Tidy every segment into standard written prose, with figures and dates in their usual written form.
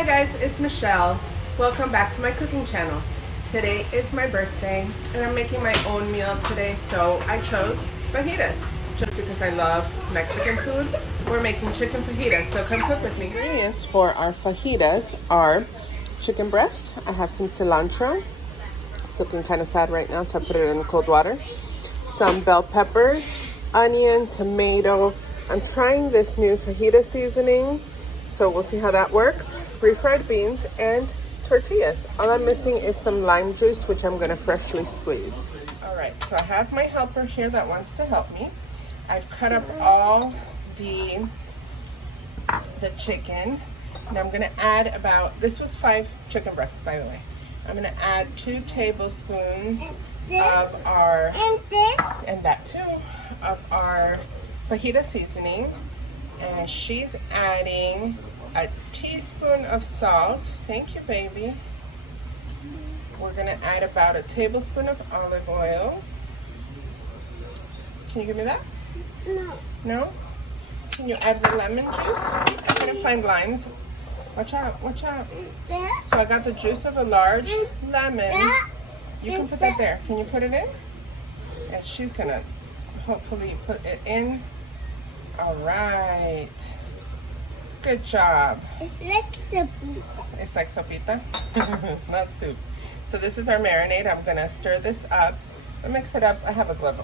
Hi guys, it's Michelle. Welcome back to my cooking channel. Today is my birthday and I'm making my own meal today, so I chose fajitas. Just because I love Mexican food, we're making chicken fajitas, so come cook with me. Ingredients for our fajitas are chicken breast. I have some cilantro. It's looking kind of sad right now, so I put it in cold water. Some bell peppers, onion, tomato. I'm trying this new fajita seasoning, so we'll see how that works. Refried beans and tortillas. All I'm missing is some lime juice, which I'm gonna freshly squeeze. All right, so I have my helper here that wants to help me. I've cut up all the chicken, and I'm gonna add about, this was 5 chicken breasts, by the way. I'm gonna add 2 tablespoons of our, and that too, of our fajita seasoning. And she's adding a teaspoon of salt. Thank you, baby. We're gonna add about a tablespoon of olive oil. Can you give me that? No. No? Can you add the lemon juice? I couldn't find limes. Watch out, watch out. So I got the juice of a large lemon. You can put that there. Can you put it in? And she's gonna hopefully put it in. All right. Good job. It's like sopita. It's like sopita? It's not soup. So this is our marinade. I'm gonna stir this up. I'll mix it up. I have a glove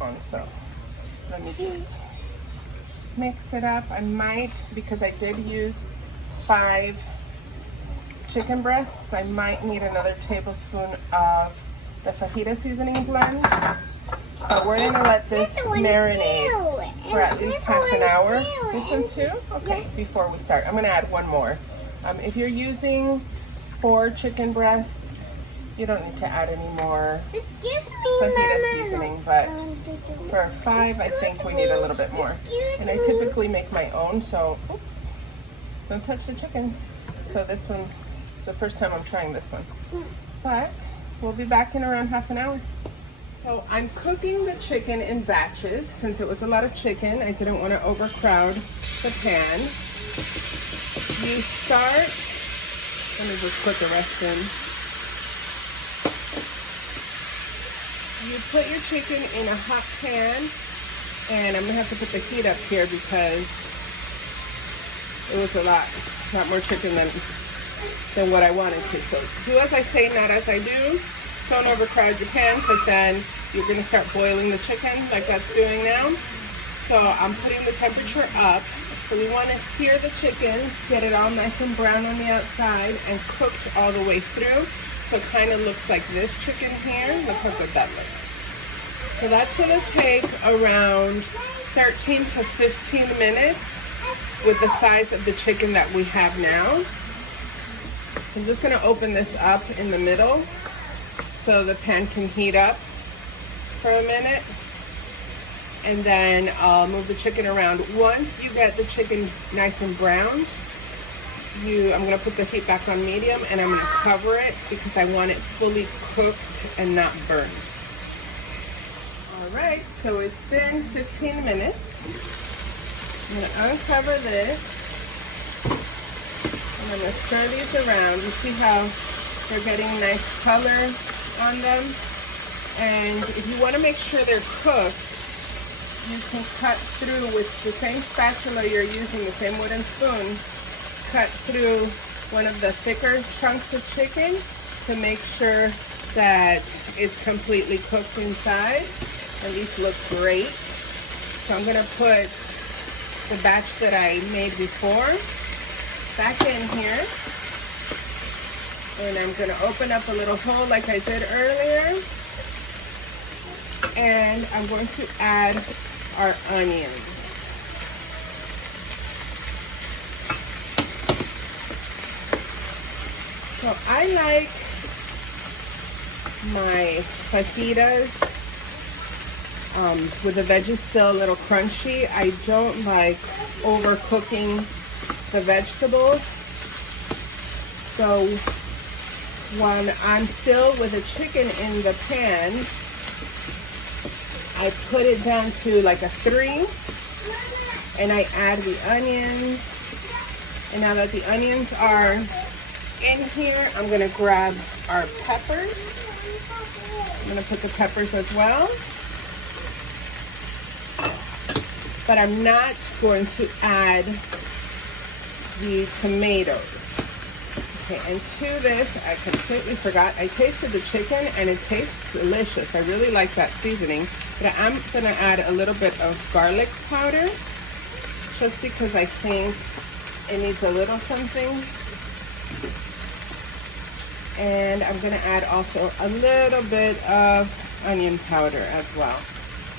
on, so let me just mix it up. I might, because I did use 5 chicken breasts, I might need another tablespoon of the fajita seasoning blend. But we're gonna let this marinate for at least half an hour. This one too? Okay, before we start. I'm gonna add one more. If you're using 4 chicken breasts, you don't need to add any more fajita seasoning, but for 5, I think we need a little bit more. And I typically make my own, so, oops, don't touch the chicken. So this one, it's the first time I'm trying this one. But we'll be back in around half an hour. So I'm cooking the chicken in batches. Since it was a lot of chicken, I didn't want to overcrowd the pan. You start, let me just put the rest in. You put your chicken in a hot pan, and I'm gonna have to put the heat up here because it was a lot more chicken than what I wanted to. So do as I say, not as I do. Don't overcrowd your pan, because then you're gonna start boiling the chicken like that's doing now. So I'm putting the temperature up. So we wanna sear the chicken, get it all nice and brown on the outside and cooked all the way through. So it kind of looks like this chicken here. Look how good that looks. So that's gonna take around 13 to 15 minutes with the size of the chicken that we have now. I'm just gonna open this up in the middle so the pan can heat up for a minute, and then I'll move the chicken around. Once you get the chicken nice and browned, I'm gonna put the heat back on medium, and I'm gonna cover it because I want it fully cooked and not burned. All right, so it's been 15 minutes. I'm gonna uncover this. I'm gonna stir these around. You see how they're getting nice color on them? And if you want to make sure they're cooked, you can cut through with the same spatula you're using, the same wooden spoon, cut through one of the thicker chunks of chicken to make sure that it's completely cooked inside. And these look great. So I'm gonna put the batch that I made before back in here. And I'm gonna open up a little hole like I did earlier. And I'm going to add our onions. So I like my fajitas with the veggies still a little crunchy. I don't like overcooking the vegetables. So when I'm still with the chicken in the pan, I put it down to like a 3, and I add the onions And now that the onions are in here, I'm gonna grab our peppers. I'm gonna put the peppers as well. But I'm not going to add the tomatoes. Okay, and to this, I completely forgot, I tasted the chicken and it tastes delicious. I really like that seasoning, but I'm gonna add a little bit of garlic powder just because I think it needs a little something. And I'm gonna add also a little bit of onion powder as well.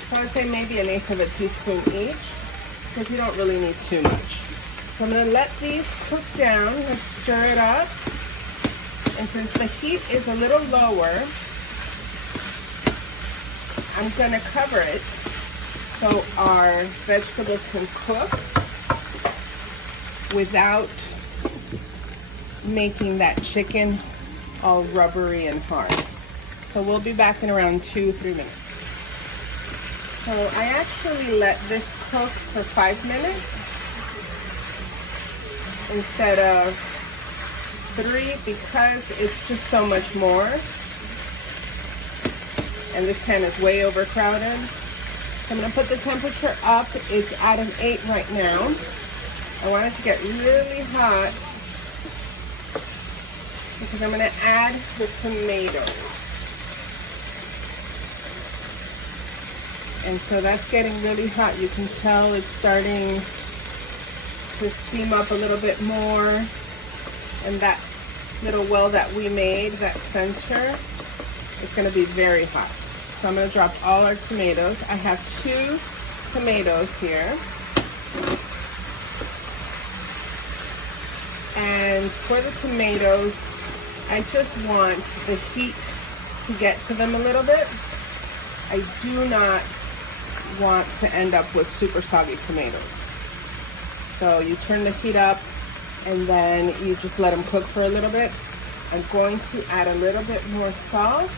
So I'd say maybe 1/8 of a teaspoon each, because you don't really need too much. So I'm gonna let these cook down. Let's stir it up. And since the heat is a little lower, I'm gonna cover it so our vegetables can cook without making that chicken all rubbery and hard. So we'll be back in around 2-3 minutes. So I actually let this cook for 5 minutes instead of 3 because it's just so much more. And this pan is way overcrowded. So I'm gonna put the temperature up. It's at an 8 right now. I want it to get really hot because I'm gonna add the tomatoes. And so that's getting really hot. You can tell it's starting to steam up a little bit more. And that little well that we made, that center, is gonna be very hot. So I'm gonna drop all our tomatoes. I have 2 tomatoes here. And for the tomatoes, I just want the heat to get to them a little bit. I do not want to end up with super soggy tomatoes. So you turn the heat up and then you just let them cook for a little bit. I'm going to add a little bit more salt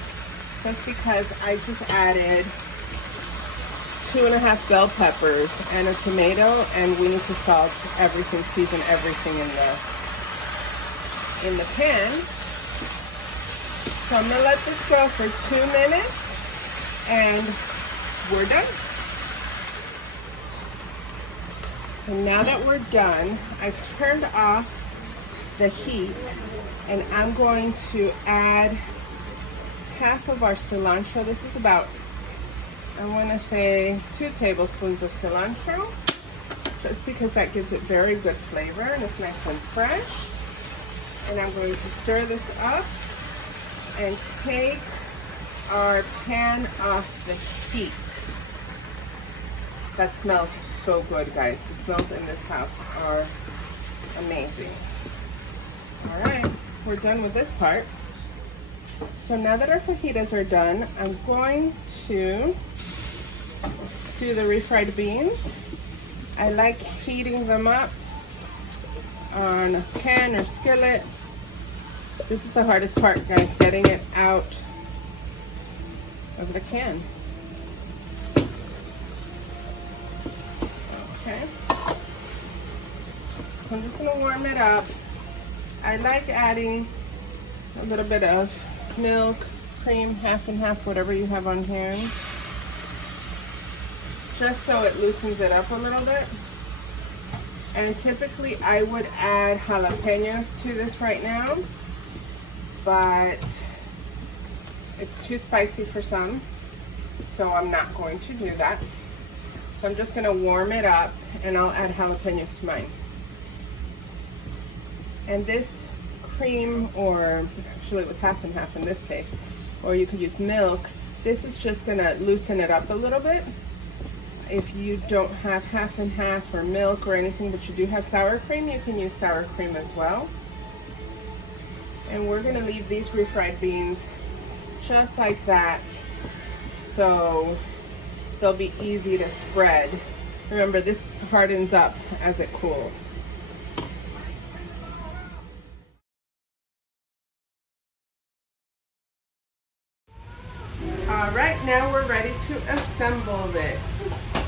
just because I just added 2.5 bell peppers and a tomato, and we need to salt everything, season everything in the pan. So I'm gonna let this go for 2 minutes and we're done. So now that we're done, I've turned off the heat and I'm going to add half of our cilantro. This is about, I want to say 2 tablespoons of cilantro, just because that gives it very good flavor and it's nice and fresh. And I'm going to stir this up and take our pan off the heat. That smells so good, guys. The smells in this house are amazing. All right, we're done with this part. So now that our fajitas are done, I'm going to do the refried beans. I like heating them up on a pan or skillet. This is the hardest part, guys, getting it out of the can. Okay. So I'm just gonna warm it up. I like adding a little bit of milk, cream, half and half, whatever you have on hand, just so it loosens it up a little bit. And typically I would add jalapeños to this right now, but it's too spicy for some, so I'm not going to do that. So I'm just gonna warm it up and I'll add jalapeños to mine. And this cream, or actually it was half and half in this case, or you could use milk, this is just gonna loosen it up a little bit. If you don't have half and half or milk or anything, but you do have sour cream, you can use sour cream as well. And we're gonna leave these refried beans just like that, so they'll be easy to spread. Remember, this hardens up as it cools. All right, now we're ready to assemble this.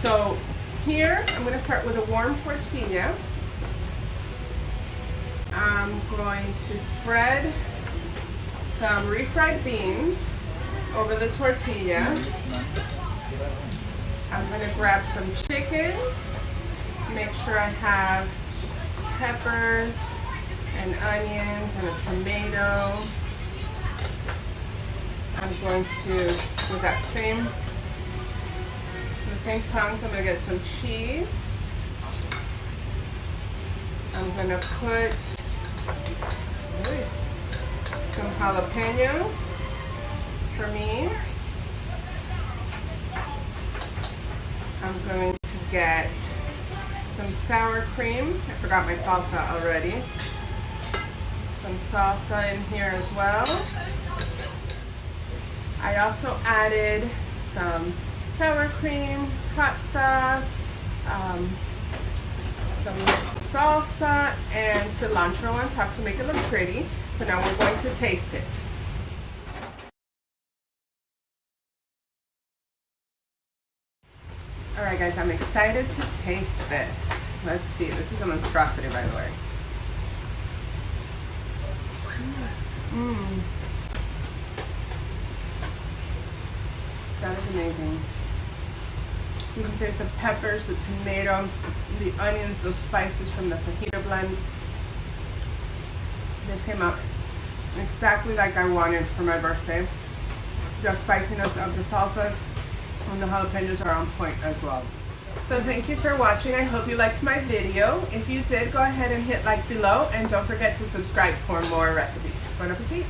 So here, I'm gonna start with a warm tortilla. I'm going to spread some refried beans over the tortilla. I'm going to grab some chicken, make sure I have peppers and onions and a tomato. I'm going to, with the same tongs, I'm going to get some cheese. I'm going to put some jalapeños for me. I'm going to get some sour cream. I forgot my salsa already. Some salsa in here as well. I also added some sour cream, hot sauce, some salsa, and cilantro on top to make it look pretty. So now we're going to taste it. Alright guys, I'm excited to taste this. Let's see, this is a monstrosity by the way. That is amazing. You can taste the peppers, the tomato, the onions, those spices from the fajita blend. This came out exactly like I wanted for my birthday. The spiciness of the salsas and the jalapenos are on point as well. So thank you for watching. I hope you liked my video. If you did, go ahead and hit like below and don't forget to subscribe for more recipes. Bon appetit!